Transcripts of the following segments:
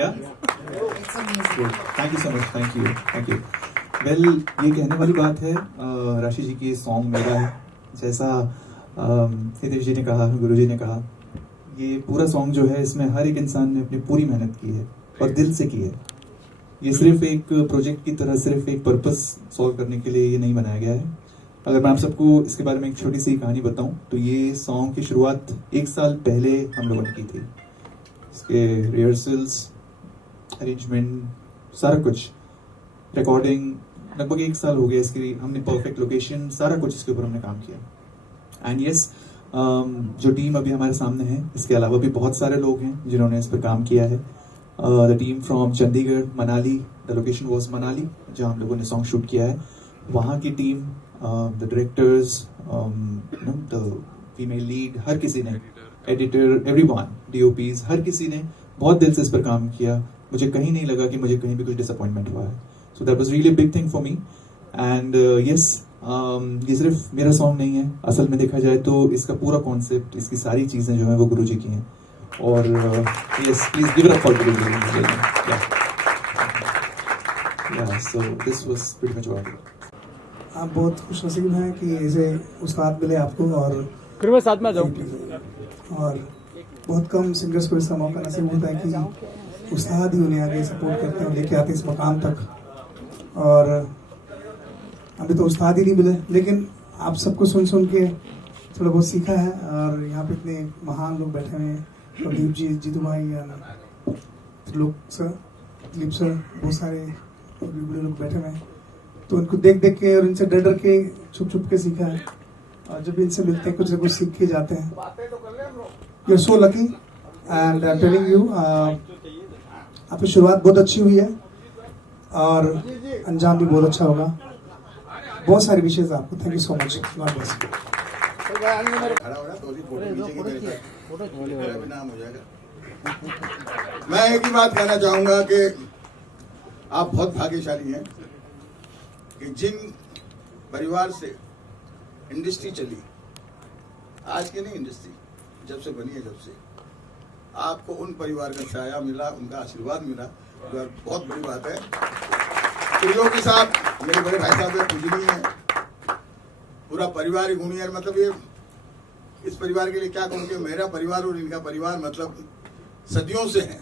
Yeah? It's amazing. Good. Thank you so much. Thank you. Thank you. Well, ये कहने वाली बात है, राशि जी की सॉन्ग मेरा है, जैसा हितेश जी ने कहा, गुरु जी ने कहा, ये पूरा सॉन्ग जो है इसमें हर एक इंसान ने अपनी पूरी मेहनत की है और दिल से की है। ये सिर्फ एक प्रोजेक्ट की तरह सिर्फ एक पर्पस सॉल्व करने के लिए ये नहीं बनाया गया है। अगर मैं आप सबको इसके बारे में एक छोटी सी कहानी बताऊं तो ये सॉन्ग की शुरुआत 1 साल पहले हम लोगों ने की थी। इसके रिहर्सल्स, अरेंजमेंट, सारा कुछ, रिकॉर्डिंग, लगभग 1 साल हो गया इसकी। हमने परफेक्ट लोकेशन, सारा कुछ इसके ऊपर हमने काम किया। एंड यस, जो टीम अभी हमारे सामने है, इसके अलावा भी बहुत सारे लोग हैं जिन्होंने इस पर काम किया है। The team from Chandigarh, Manali, the location was Manali, जहाँ हम लोगों ने सॉन्ग शूट किया है। वहाँ की team, the directors, the female lead, हर किसी ने, एडिटर, एवरीवन, डीओपीज, हर किसी ने बहुत दिल से इस पर काम किया। मुझे कहीं नहीं लगा कि मुझे कहीं भी कुछ डिसअपॉइंटमेंट हुआ है। So that was really big thing for me. And yes, ये सिर्फ मेरा सॉन्ग नहीं है, असल में देखा जाए तो इसका पूरा कॉन्सेप्ट, इसकी सारी चीज़ें जो है वो गुरुजी की हैं। और yes, please give it up for Guruji. Yeah so this was pretty much what. आप बहुत खुशनसीब हैं कि ऐसे उस्ताद मिले आपको, और फिर मैं साथ में आ जाऊँ। और बहुत कम सिंगर्स को इसका मौका नसीब होता है कि उस्ताद ही उन्हें आगे सपोर्ट करते हैं, लेके आते हैं इस मकाम तक। और अभी तो उस्ताद ही नहीं मिले, लेकिन आप सबको सुन सुन के थोड़ा बहुत सीखा है। और यहाँ पे इतने महान लोग बैठे हुए हैं, प्रदीप जी, जीतू भाई, त्रिलोक सर, दिलीप सर, बहुत सारे बड़े लोग बैठे हुए हैं। तो उनको देख देख के और इनसे डर डर के, छुप छुप के सीखा है। और जब इनसे मिलते हैं कुछ ना कुछ सीख के जाते हैं। You are so lucky and I am telling you, आपकी शुरुआत बहुत अच्छी हुई है और अंजाम भी बहुत अच्छा होगा। बहुत सारी विशेष आपको। Thank you so much. God bless. मैं एक ही बात कहना चाहूंगा कि आप बहुत भाग्यशाली हैं कि जिन परिवार से इंडस्ट्री चली, आज की नहीं इंडस्ट्री जब से बनी है, जब से आपको उन परिवार का छाया मिला, उनका आशीर्वाद मिला, जो बहुत बड़ी बात है। त्रिलोकी साहब मेरे बड़े भाई साहब पूजनीय है, पूरा परिवार ही गुणी है। मतलब ये इस परिवार के लिए क्या कहूँ कि मेरा परिवार और इनका परिवार मतलब सदियों से है।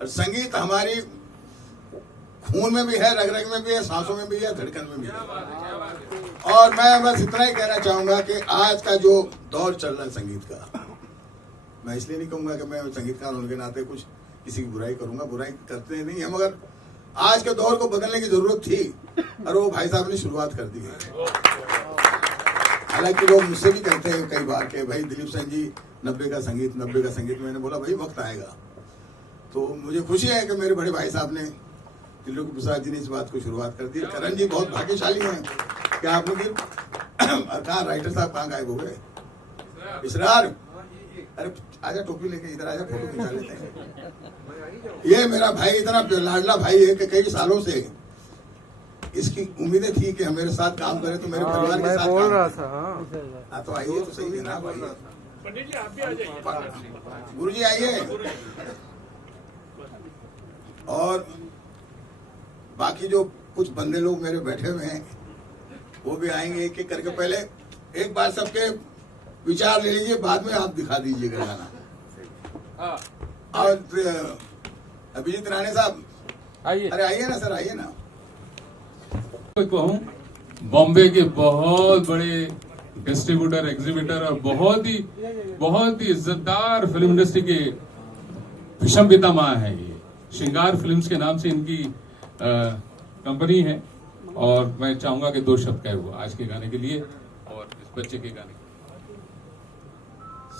और संगीत हमारी खून में भी है, रग रग में भी है, सांसों में भी है, धड़कन में भी है। और मैं बस इतना ही कहना चाहूंगा कि आज का जो दौर चल रहा है संगीत का, मैं इसलिए नहीं कहूंगा कि मैं संगीतकार होने के नाते कुछ किसी की बुराई करूंगा, बुराई करते नहीं हम, मगर आज के दौर को बदलने की जरूरत थी और वो भाई साहब ने शुरुआत कर दी है। हालांकि लोग मुझसे भी कहते हैं कई बार कि भाई दिलीप सिंह जी 90 का संगीत, 90 का संगीत। मैंने बोला भाई वक्त आएगा। तो मुझे खुशी है कि मेरे बड़े भाई साहब ने, त्रिलोकी प्रसाद जी ने इस बात को शुरुआत कर दी। करण जी बहुत भाग्यशाली हैं कि आप लोग, कहा राइटर साहब कहाँ गायब हो गए? इसरार, अरे आजा टोपी लेके इधर आजा, फोटो खिंचा लेते हैं। ये मेरा भाई इतना लाडला भाई है कि कई सालों से इसकी उम्मीदें थी कि मेरे साथ काम करे, तो मेरे परिवार के साथ बोल रहा था। तो आइए तो सही है ना भाई, गुरु जी आइए। और बाकी जो कुछ बंदे लोग मेरे बैठे हुए हैं वो भी आएंगे एक एक करके। पहले एक बार सबके विचार ले लीजिए, बाद में आप दिखा दीजिएगा गाना। और अभिजीत राणे साहब आइए। अरे आइए ना सर, आइए ना। कहूँ बॉम्बे के बहुत बड़े डिस्ट्रीब्यूटर, एग्जीबिटर और बहुत ही इज्जतदार फिल्म इंडस्ट्री के विषम पितामह है। ये श्रृंगार फिल्म्स के नाम से इनकी कंपनी है। और मैं चाहूंगा कि 2 शब्द कहे हुआ आज के गाने के लिए और इस बच्चे के गाने के लिए।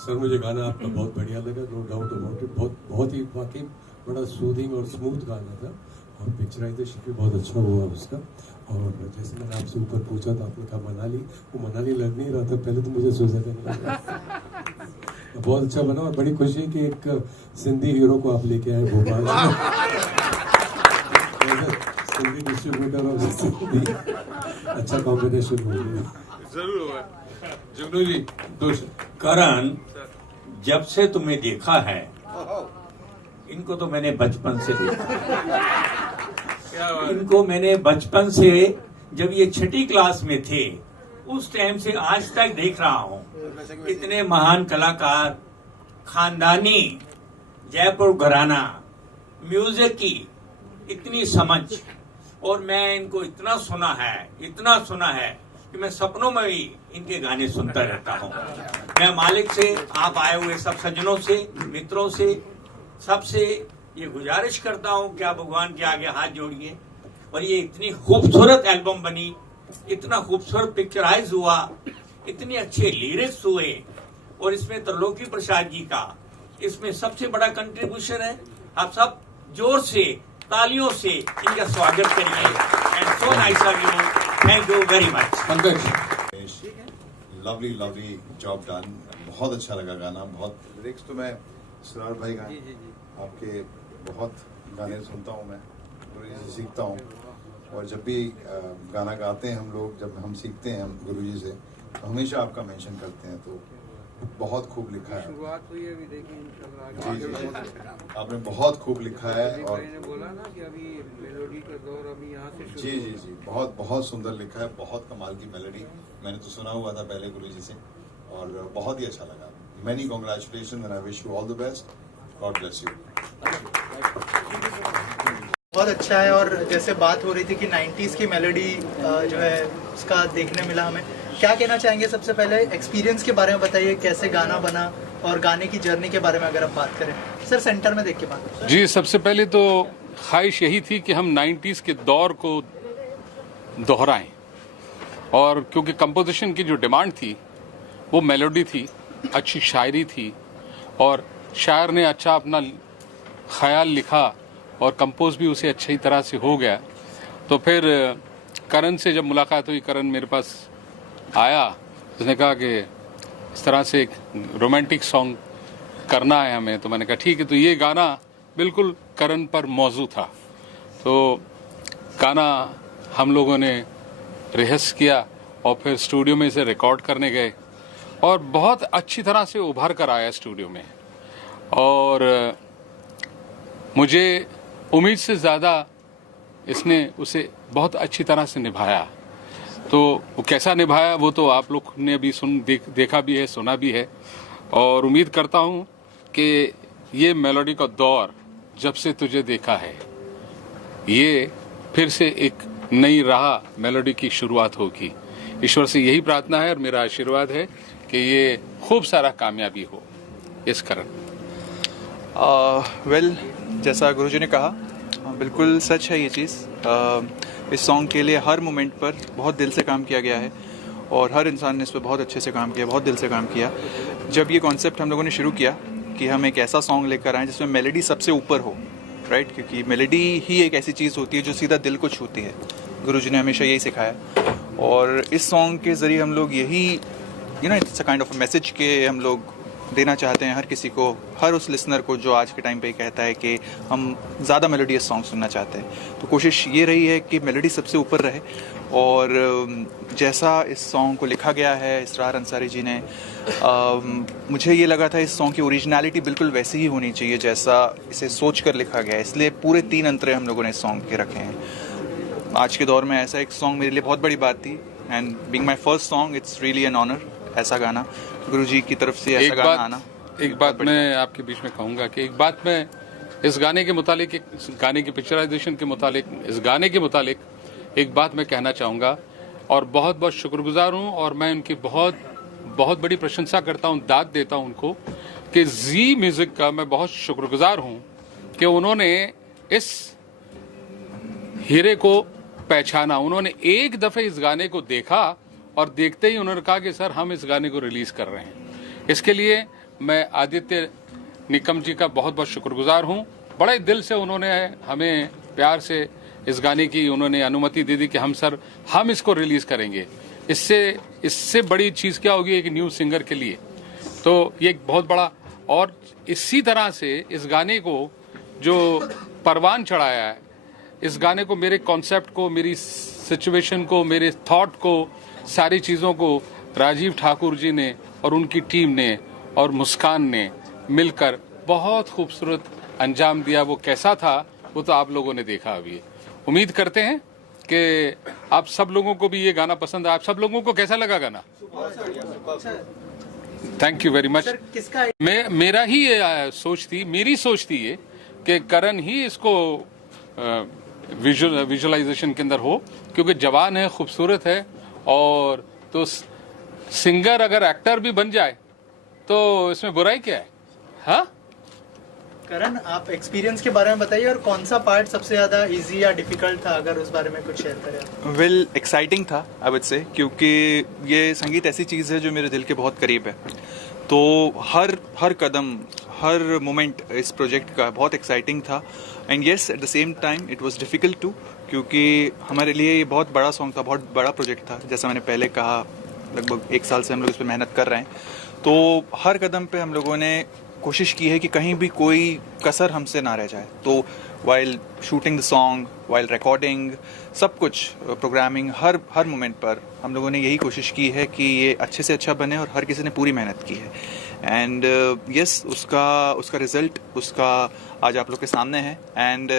सर मुझे गाना आपका बहुत बढ़िया लगा, नो डाउट अबाउट इट। बहुत ही वाकई बड़ा सूदिंग और स्मूथ गाना था और पिक्चराइजेशन भी बहुत अच्छा हुआ उसका। और जैसे मैंने आपसे ऊपर पूछा था, आपने कहा मनाली, वो मनाली लग नहीं रहा था पहले, तो मुझे सोचा था बहुत अच्छा बना। और बड़ी खुशी है कि एक सिंधी हीरो को आप लेके आए भोपाल सिंधी डिस्ट्रीब्यूटर और सिंधी, अच्छा कॉम्बिनेशन हो गया। जरूर होगा। जुगनू जी 2 शब्द। करण, जब से तुम्हें देखा है इनको तो मैंने बचपन से देखा। इनको मैंने बचपन से, जब ये 6ठी क्लास में थे उस टाइम से आज तक देख रहा हूँ। इतने महान कलाकार, खानदानी जयपुर घराना, म्यूजिक की इतनी समझ, और मैं इनको इतना सुना है कि मैं सपनों में भी इनके गाने सुनता रहता हूँ। मैं मालिक से, आप आए हुए सब सज्जनों से, मित्रों से, सबसे ये गुजारिश करता हूँ कि आप भगवान के आगे हाथ जोड़िए और ये इतनी खूबसूरत एल्बम बनी, इतना खूबसूरत पिक्चराइज हुआ, इतने अच्छे लिरिक्स हुए, और इसमें त्रिलोकी प्रसाद जी का इसमें सबसे बड़ा कंट्रीब्यूशन है। आप सब जोर से तालियों से इनका स्वागत करिए। And so nice of you, thank you very much. Pankaj, lovely job done. बहुत अच्छा लगा गाना, बहुत लिरिक्स तो मैं सरार भाई का आपके बहुत गाने सुनता हूँ, मैं गुरुजी से सीखता हूँ, और जब भी गाना गाते हैं हम लोग, जब हम सीखते हैं हम गुरुजी से, तो हमेशा आपका मेंशन करते हैं। तो बहुत खूब लिखा है, शुरुआत हुई है अभी, देखिए इंशाल्लाह। जी, आपने बहुत खूब लिखा है, और बोला ना कि अभी मेलोडी का दौर अभी यहाँ से शुरू। जी, बहुत सुंदर लिखा है, बहुत कमाल की मेलोडी। मैंने तो सुना हुआ था पहले गुरुजी से, और बहुत ही अच्छा लगा। Many congratulation and I wish you all the best. God bless you. बहुत अच्छा है, और जैसे बात हो रही थी कि 90s की मेलोडी जो है उसका देखने मिला हमें। क्या कहना चाहेंगे? सबसे पहले एक्सपीरियंस के बारे में बताइए, कैसे गाना बना और गाने की जर्नी के बारे में अगर आप बात करें। सर सेंटर में देख के बात। जी, सबसे पहले तो ख्वाहिश यही थी कि हम 90s के दौर को दोहराएं, और क्योंकि कंपोजिशन की जो डिमांड थी वो मेलोडी थी, अच्छी शायरी थी, और शायर ने अच्छा अपना ख्याल लिखा और कंपोज भी उसे अच्छी तरह से हो गया। तो फिर करण से जब मुलाकात हुई, करण मेरे पास आया, उसने कहा कि इस तरह से एक रोमांटिक सॉन्ग करना है हमें। तो मैंने कहा ठीक है। तो ये गाना बिल्कुल करण पर मौजू था। तो गाना हम लोगों ने रिहर्स किया और फिर स्टूडियो में इसे रिकॉर्ड करने गए, और बहुत अच्छी तरह से उभर कर आया स्टूडियो में, और मुझे उम्मीद से ज़्यादा इसने उसे बहुत अच्छी तरह से निभाया। तो वो कैसा निभाया वो तो आप लोग ने भी देखा भी है, सुना भी है, और उम्मीद करता हूँ कि ये मेलोडी का दौर जब से तुझे देखा है, ये फिर से एक नई राह मेलोडी की शुरुआत होगी। ईश्वर से यही प्रार्थना है और मेरा आशीर्वाद है कि ये खूब सारा कामयाबी हो इस कारण। वेल, जैसा गुरुजी ने कहा, बिल्कुल सच है ये चीज़। इस सॉन्ग के लिए हर मोमेंट पर बहुत दिल से काम किया गया है, और हर इंसान ने इस पर बहुत अच्छे से काम किया, बहुत दिल से काम किया। जब ये कॉन्सेप्ट हम लोगों ने शुरू किया कि हम एक ऐसा सॉन्ग लेकर आएँ जिसमें मेलोडी सबसे ऊपर हो, राइट, क्योंकि मेलोडी ही एक ऐसी चीज़ होती है जो सीधा दिल को छूती है। गुरुजी ने हमेशा यही सिखाया, और इस सॉन्ग के ज़रिए हम लोग यही it's a kind of message के हम लोग देना चाहते हैं हर किसी को, हर उस लिसनर को जो आज के टाइम पे कहता है कि हम ज़्यादा मेलोडियस सॉन्ग सुनना चाहते हैं। तो कोशिश ये रही है कि मेलोडी सबसे ऊपर रहे, और जैसा इस सॉन्ग को लिखा गया है इसरार अंसारी जी ने, मुझे ये लगा था इस सॉन्ग की ओरिजिनलिटी बिल्कुल वैसी ही होनी चाहिए जैसा इसे सोच कर लिखा गया है, इसलिए पूरे 3 अंतरे हम लोगों ने इस सॉन्ग के रखे हैं। आज के दौर में ऐसा एक सॉन्ग मेरे लिए बहुत बड़ी बात थी, and being my first song it's really an honour. ऐसा गाना गुरुजी की तरफ से ऐसा गाना आना। एक बात मैं आपके बीच में कहूँगा कि एक बात मैं इस गाने के मुतालिक, इस गाने की पिक्चराइजेशन के मुतालिक, इस गाने के मुतालिक एक बात मैं कहना चाहूँगा, और बहुत बहुत शुक्रगुजार हूँ, और मैं उनकी बहुत बहुत बड़ी प्रशंसा करता हूँ, दाद देता हूँ उनको, कि जी म्यूज़िक का मैं बहुत शुक्रगुजार हूँ कि उन्होंने इस हीरे को पहचाना। उन्होंने एक दफ़े इस गाने को देखा और देखते ही उन्होंने कहा कि सर हम इस गाने को रिलीज़ कर रहे हैं। इसके लिए मैं आदित्य निकम जी का बहुत बहुत शुक्रगुजार हूँ। बड़े दिल से उन्होंने हमें प्यार से इस गाने की उन्होंने अनुमति दे दी कि हम इसको रिलीज़ करेंगे। इससे बड़ी चीज़ क्या होगी एक न्यू सिंगर के लिए। तो ये एक बहुत बड़ा, और इसी तरह से इस गाने को जो परवान चढ़ाया है, इस गाने को, मेरे कॉन्सेप्ट को, मेरी सिचुएशन को, मेरे थॉट को, सारी चीज़ों को राजीव ठाकुर जी ने और उनकी टीम ने और मुस्कान ने मिलकर बहुत खूबसूरत अंजाम दिया वो कैसा था, वो तो आप लोगों ने देखा अभी। उम्मीद करते हैं कि आप सब लोगों को भी ये गाना पसंद है। आप सब लोगों को कैसा लगा गाना? Thank you very much. मेरा ही ये सोच थी, मेरी सोच थी ये कि करण ही इसको विजुअलाइजेशन के अंदर हो, क्योंकि जवान है, खूबसूरत है, और तो सिंगर अगर एक्टर भी बन जाए तो इसमें बुराई क्या है? हाँ करण, आप एक्सपीरियंस के बारे में बताइए, और कौन सा पार्ट सबसे ज्यादा इजी या डिफिकल्ट था, अगर उस बारे में कुछ शेयर करें। वेल, एक्साइटिंग था आई वुड से, क्योंकि ये संगीत ऐसी चीज़ है जो मेरे दिल के बहुत करीब है। तो हर कदम, हर मोमेंट इस प्रोजेक्ट का बहुत एक्साइटिंग था। And yes, at the same time it was difficult too, क्योंकि हमारे लिए ये बहुत बड़ा सॉन्ग था, बहुत बड़ा प्रोजेक्ट था। जैसा मैंने पहले कहा, लगभग 1 साल से हम लोग इस पर मेहनत कर रहे हैं। तो हर कदम पे हम लोगों ने कोशिश की है कि कहीं भी कोई कसर हमसे ना रह जाए। तो while shooting the song, while recording, सब कुछ, प्रोग्रामिंग, हर मोमेंट पर हम लोगों ने यही कोशिश की है कि ये अच्छे से अच्छा बने, और हर किसी ने पूरी मेहनत की है। एंड यस, उसका रिजल्ट उसका आज आप लोग के सामने है। एंड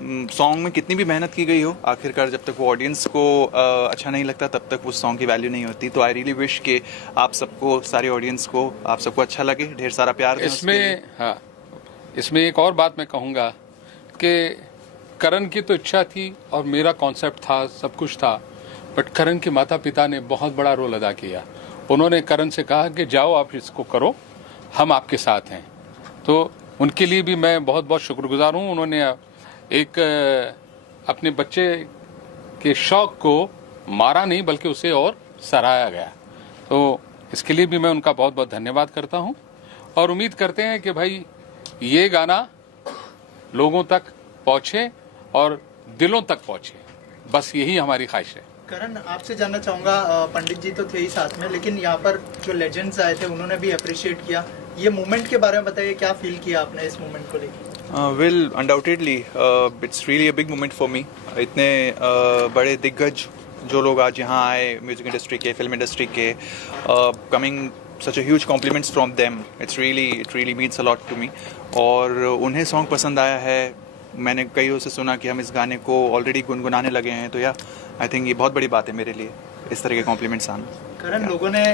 सॉन्ग में कितनी भी मेहनत की गई हो, आखिरकार जब तक वो ऑडियंस को अच्छा नहीं लगता, तब तक उस सॉन्ग की वैल्यू नहीं होती। तो आई रियली विश कि आप सबको, सारी ऑडियंस को, आप सबको अच्छा लगे, ढेर सारा प्यार दें इसमें। हाँ, इसमें एक और बात मैं कहूँगा कि करण की तो इच्छा थी और मेरा कॉन्सेप्ट था, सब कुछ था, बट करण के माता पिता ने बहुत बड़ा रोल अदा किया। उन्होंने करण से कहा कि जाओ आप इसको करो, हम आपके साथ हैं। तो उनके लिए भी मैं बहुत बहुत शुक्रगुजार हूँ। उन्होंने एक अपने बच्चे के शौक को मारा नहीं, बल्कि उसे और सराहा गया। तो इसके लिए भी मैं उनका बहुत बहुत धन्यवाद करता हूं, और उम्मीद करते हैं कि भाई ये गाना लोगों तक पहुंचे और दिलों तक पहुंचे। बस यही हमारी ख्वाहिश है। करण, आपसे जानना चाहूंगा, पंडित जी तो थे ही साथ में, लेकिन यहाँ पर जो लेजेंड्स आए थे उन्होंने भी अप्रिशिएट किया। ये मूवमेंट के बारे में बताइए, क्या फील किया आपने इस मूवमेंट को लेकर? Well, undoubtedly it's really a big moment for me. इतने बड़े दिग्गज जो लोग आज यहाँ आए, म्यूजिक इंडस्ट्री के, फिल्म इंडस्ट्री के, coming such a huge compliments from them, it really means a lot to me. और उन्हें सॉन्ग पसंद आया है। मैंने कईयों से सुना कि हम इस गाने को ऑलरेडी गुनगुनाने लगे हैं। तो या आई थिंक ये बहुत बड़ी बात है मेरे लिए, इस तरह के कॉम्प्लीमेंट्स आना। करण, लोगों ने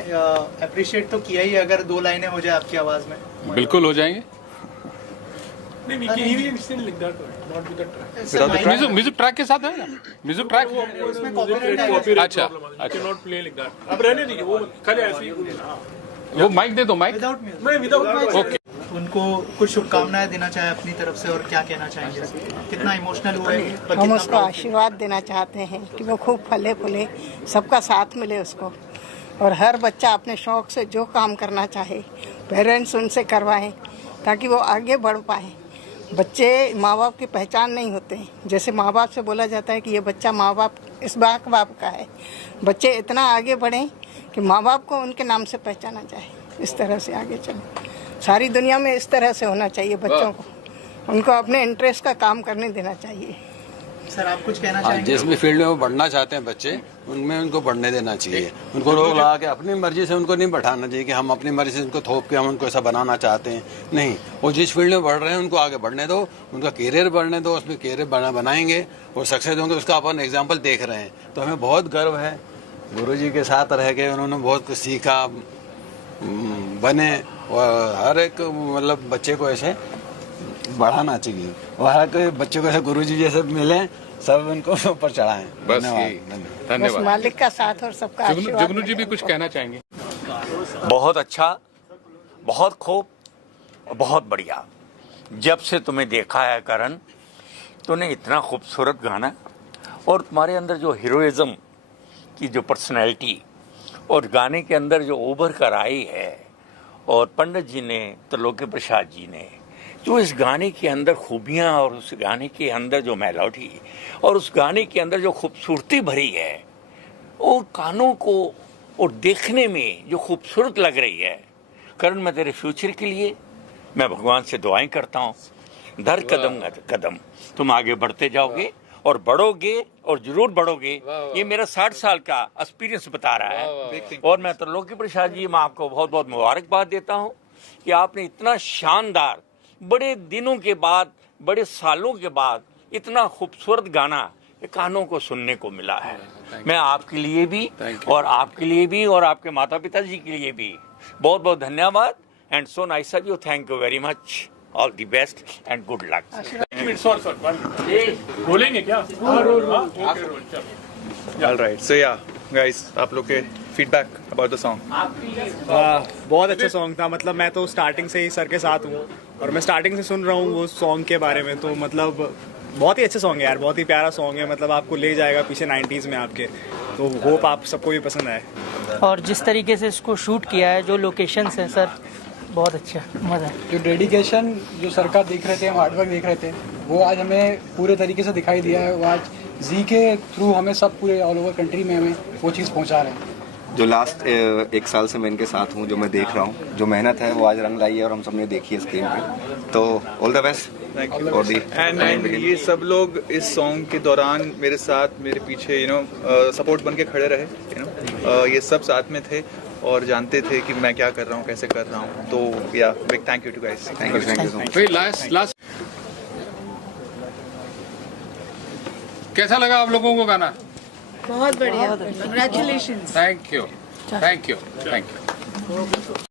अप्रिशिएट तो किया ही, अगर 2 लाइनें हो जाए आपकी आवाज में। बिल्कुल हो जाएंगे। म्यूजिक ट्रैक के साथ है ना, म्यूजिक ट्रैक। अच्छा, अब रहने दीजिए, वो कल ऐसे ही। वो माइक दे दो, माइक। ओके। उनको कुछ शुभकामनाएं देना चाहे अपनी तरफ से, और क्या कहना चाहेंगे? कितना इमोशनल हुए? हम उसको आशीर्वाद देना चाहते हैं कि वो खूब फले फूले, सबका साथ मिले उसको, और हर बच्चा अपने शौक से जो काम करना चाहे पेरेंट्स उनसे करवाएं, ताकि वो आगे बढ़ पाए। बच्चे माँ बाप की पहचान नहीं होते हैं। जैसे माँ बाप से बोला जाता है कि ये बच्चा माँ बाप, इस बाप का है। बच्चे इतना आगे बढ़ें कि माँ बाप को उनके नाम से पहचाना जाए। इस तरह से आगे चलें। सारी दुनिया में इस तरह से होना चाहिए बच्चों को, उनको अपने इंटरेस्ट का काम करने देना चाहिए। सर, आप कुछ कहना चाहेंगे? जिस भी फील्ड में वो बढ़ना चाहते हैं बच्चे, उनमें उनको बढ़ने देना चाहिए। उनको रोक लगा के अपनी मर्जी से उनको नहीं बैठाना चाहिए कि हम अपनी मर्जी से उनको थोप के हम उनको ऐसा बनाना चाहते हैं। नहीं, वो जिस फील्ड में बढ़ रहे हैं उनको आगे बढ़ने दो, उनका कैरियर बढ़ने दो, उसमें कैरियर बनाएंगे और सक्सेस होंगे। उसका अपन एग्जाम्पल देख रहे हैं, तो हमें बहुत गर्व है। गुरुजी के साथ रह के उन्होंने बहुत कुछ सीखा, बने, और हर एक मतलब बच्चे को ऐसे बढ़ाना चाहिए, और हर कोई बच्चे को ऐसे गुरुजी जैसे मिले, सब उनको ऊपर चढ़ाएं। बस धन्यवाद। मालिक का साथ और सबका आशीर्वाद। जुगनू जी भी कुछ कहना चाहेंगे? बहुत अच्छा, बहुत खूब, बहुत बढ़िया। जब से तुम्हें देखा है करण, तूने इतना खूबसूरत गाना, और तुम्हारे अंदर जो हीरोइज्म की जो पर्सनैलिटी और गाने के अंदर जो उभर कर आई है, और पंडित जी ने, त्रिलोकी प्रसाद जी ने जो इस गाने के अंदर खूबियाँ, और उस गाने के अंदर जो मेलोडी, और उस गाने के अंदर जो खूबसूरती भरी है, और कानों को और देखने में जो खूबसूरत लग रही है। करण, मैं तेरे फ्यूचर के लिए मैं भगवान से दुआएं करता हूँ। दर कदम कदम तुम आगे बढ़ते जाओगे और बढ़ोगे, और जरूर बढ़ोगे। ये मेरा 60 साल का एक्सपीरियंस बता रहा है। और मैं त्रिलोकी प्रसाद जी, मैं आपको बहुत बहुत मुबारकबाद देता हूँ कि आपने इतना शानदार बड़े दिनों के बाद, बड़े सालों के बाद इतना खूबसूरत गाना कानों को सुनने को मिला है। मैं आपके लिए भी और आपके लिए भी और आपके माता पिता जी के लिए भी बहुत बहुत धन्यवाद। And so nice of you, thank you very much, all the best and good luck. बोलेंगे क्या? ऑल राइट, सो या गाइस, आप लोग के फीडबैक अबाउट द सॉन्ग। बहुत अच्छा सॉन्ग था। मतलब मैं तो स्टार्टिंग से ही सर के साथ हूँ और मैं स्टार्टिंग से सुन रहा हूँ वो सॉन्ग के बारे में, तो मतलब बहुत ही अच्छा सॉन्ग है यार, बहुत ही प्यारा सॉन्ग है। मतलब आपको ले जाएगा पीछे 90s में आपके, तो होप आप सबको भी पसंद आए। और जिस तरीके से इसको शूट किया है, जो लोकेशंस हैं सर, बहुत अच्छा, मज़ा है। जो डेडिकेशन जो सर का देख रहे थे, हम हार्डवर्क देख रहे थे, वो आज हमें पूरे तरीके से दिखाई दिया है। वो आज जी के थ्रू हमें सब पूरे ऑल ओवर कंट्री में हमें वो चीज़ पहुँचा रहे हैं। जो लास्ट एक साल से मैं इनके साथ हूँ, जो मैं देख रहा हूँ, जो मेहनत है वो आज रंग लाई है और हम सबने देखी है स्क्रीन पे। तो ऑल द बेस्ट। एंड ये सब लोग इस सॉन्ग के दौरान मेरे साथ, मेरे पीछे सपोर्ट बन के खड़े रहे। ये सब साथ में थे और जानते थे कि मैं क्या कर रहा हूँ, कैसे कर रहा हूँ। तो yeah big thank you to guys. Thank you so much. Last कैसा लगा आप लोगों को गाना? बहुत बढ़िया, congratulations. Thank you, thank you, thank you.